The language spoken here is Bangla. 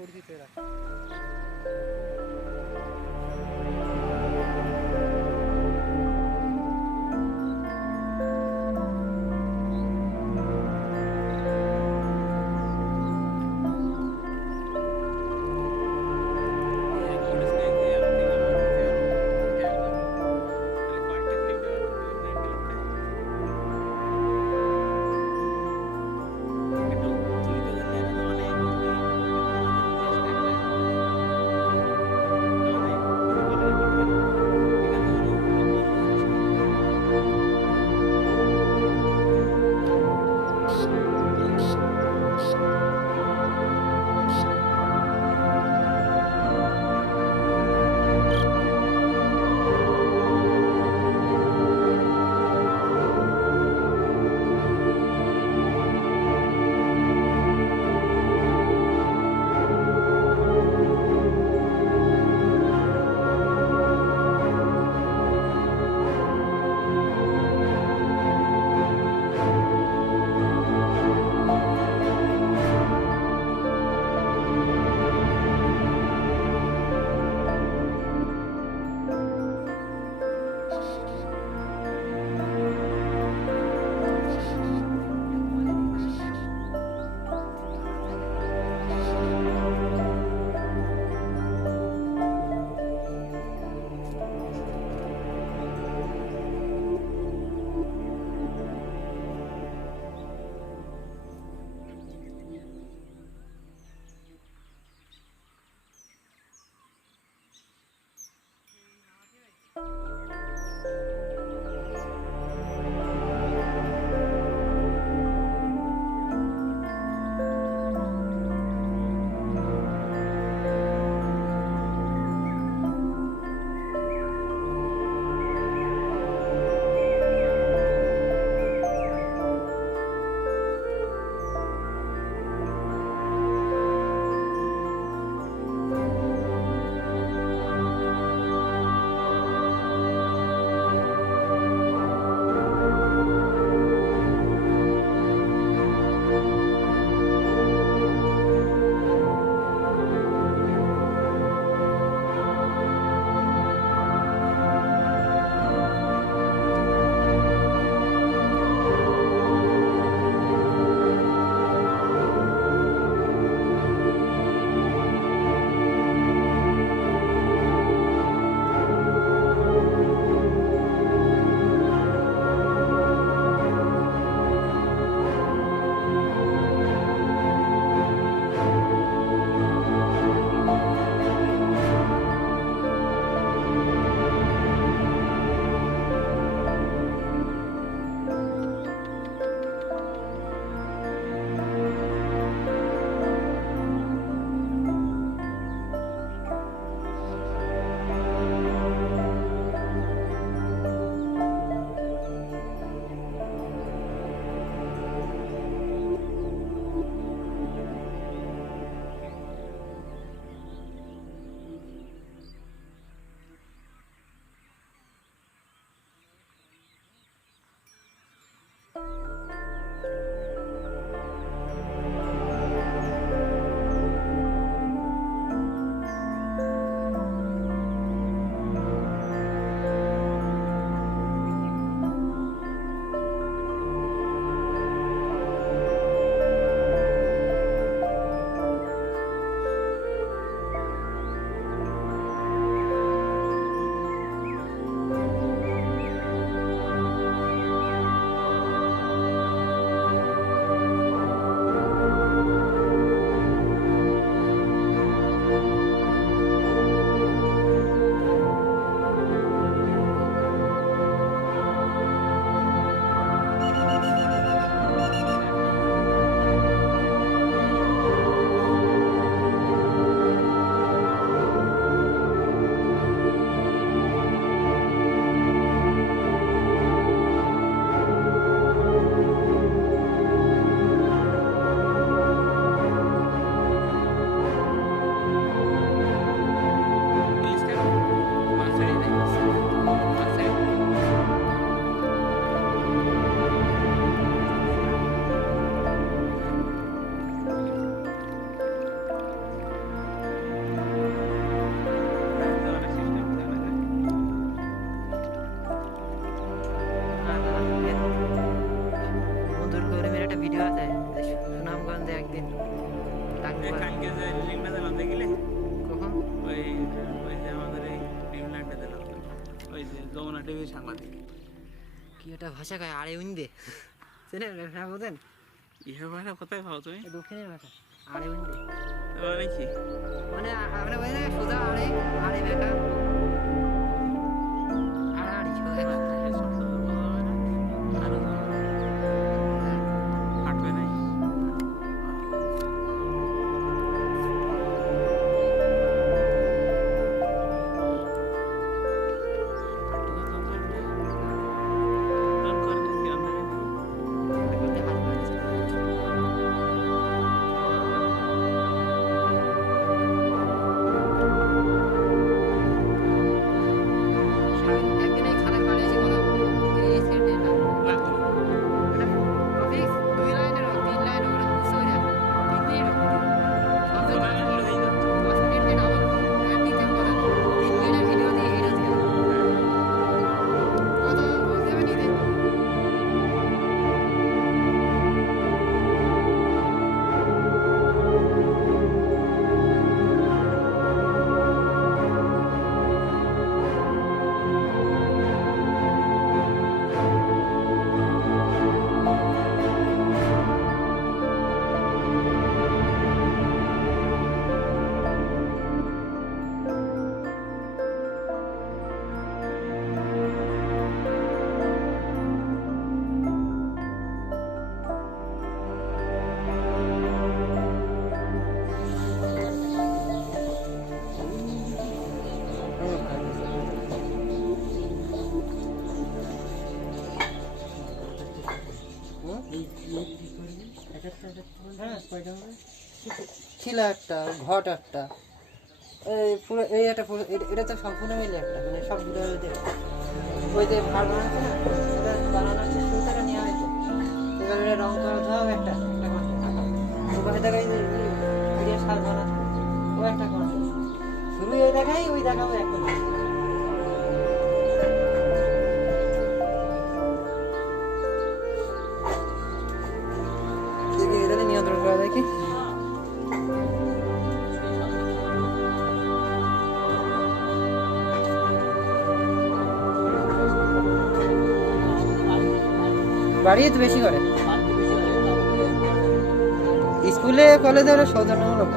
4G तेरा। কালকে যে লিঙ্কটা দিলাম দেখলে কখন? ওই ওই যে আমাদের এই নিউল্যান্ডে দিলাম ওই যে যমুনা টিভি সাংবাদিক কি একটা ভাষা কয় আড়ে উইন্দে চেনেন ভাষা বোঝেন? ইহা ভাষা কোথায় পাও তুমি? দক্ষিণের ভাষা আড়ে উইন্দে মানে কি? মানে আমরা বলি না সোজা আড়ে আড়ে বেটা আড়াআড়ি সোজা হাঁটবে নাই একদিনে খারাপ বাড়ি এসে কথা বলবো এই সেটে না টপিক 2 লাইনের 3 লাইন ওরা বুঝতে পারে 3 মিনিট সব জায়গায় 10 মিনিট নেট আবার দিতে কথা 3 মিনিটের ভিডিও দিয়ে এটা দিয়ে কথা বলতে হবে নিজে ছিল একটা ঘট একটা এই পুরো এই একটা পুরো এটা তো সম্পূর্ণ মিলে একটা মানে সব দুটো ওই যে ভাড় বানাচ্ছে না এটা বানানোর যে সুতাটা নেওয়া হয়েছে এবার এটা রং করা ধোয়াও একটা একটা কনসেপ্ট ওখানে দেখাই যে সাজ বানাচ্ছে ও একটা কনসেপ্ট শুরু এই দেখাই ওই দেখাবো একটা নিয়ন্ত্রণ করা যায় কি বাড়িয়ে তো বেশি করে স্কুলে কলেজে ওরা সৌজন্যমূলক